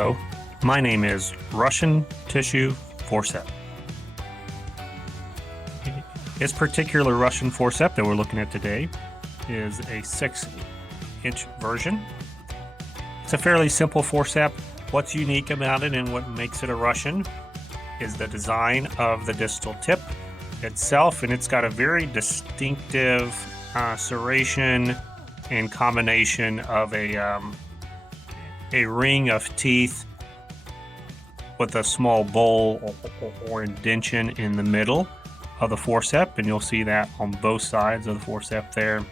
Hello, my name is Russian Tissue Forceps. This particular Russian Forcep that we're looking at today is a 6-inch version. It's a fairly simple Forcep. What's unique about it and what makes it a Russian is the design of the distal tip itself, and it's got a very distinctive serration and combination of a ring of teeth with a small bowl or indention in the middle of the Forcep, and you'll see that on both sides of the Forcep there.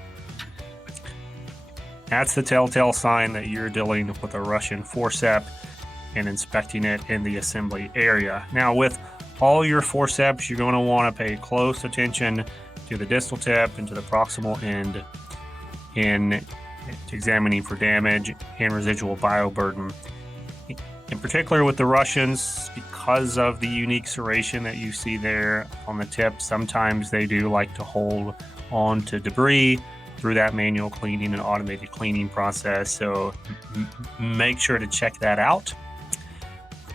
That's the telltale sign that you're dealing with a Russian Forcep and inspecting it in the assembly area. Now, with all your Forceps, you're going to want to pay close attention to the distal tip and to the proximal end in examining for damage and residual bioburden. In particular with the Russians, because of the unique serration that you see there on the tip, sometimes they do like to hold on to debris through that manual cleaning and automated cleaning process, so make sure to check that out.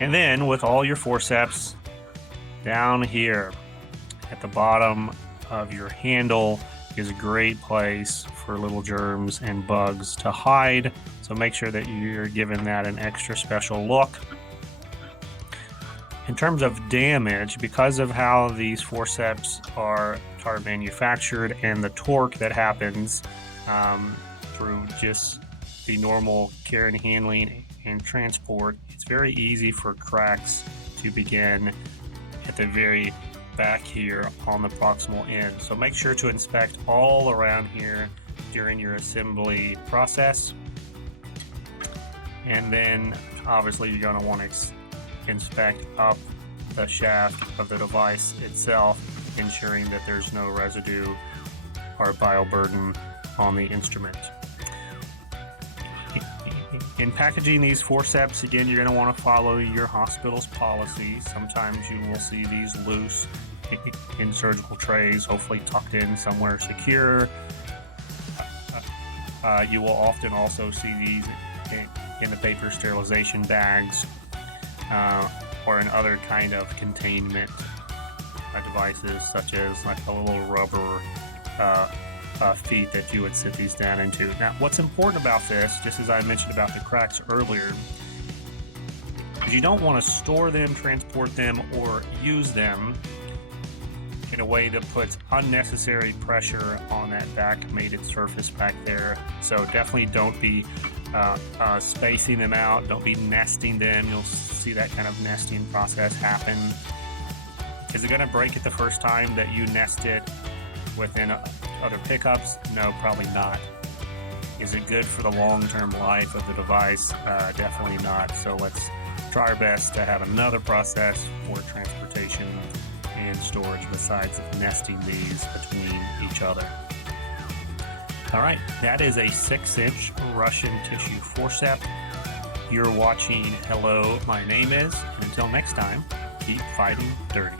And then with all your Forceps, down here at the bottom of your handle is a great place for little germs and bugs to hide, so make sure that you're giving that an extra special look. In terms of damage, because of how these Forceps are manufactured and the torque that happens through just the normal care and handling and transport, it's very easy for cracks to begin at the very back here on the proximal end. So make sure to inspect all around here during your assembly process. And then obviously you're going to want to inspect up the shaft of the device itself, ensuring that there's no residue or bioburden on the instrument. In packaging these Forceps, again, you're going to want to follow your hospital's policy. Sometimes you will see these loose in surgical trays, hopefully tucked in somewhere secure. You will often also see these in the paper sterilization bags or in other kind of containment devices, such as like a little rubber feet that you would sit these down into. Now, what's important about this, just as I mentioned about the cracks earlier, is you don't want to store them, transport them, or use them in a way that puts unnecessary pressure on that back mated surface back there. So definitely don't be spacing them out. Don't be nesting them. You'll see that kind of nesting process happen. Is it going to break it the first time that you nest it within other pickups? No, probably not. Is it good for the long-term life of the device? Definitely not. So let's try our best to have another process for transportation and storage besides nesting these between each other. All right, that is a 6-inch Russian Tissue Forcep. You're watching Hello, My Name Is, and until next time, keep fighting dirty.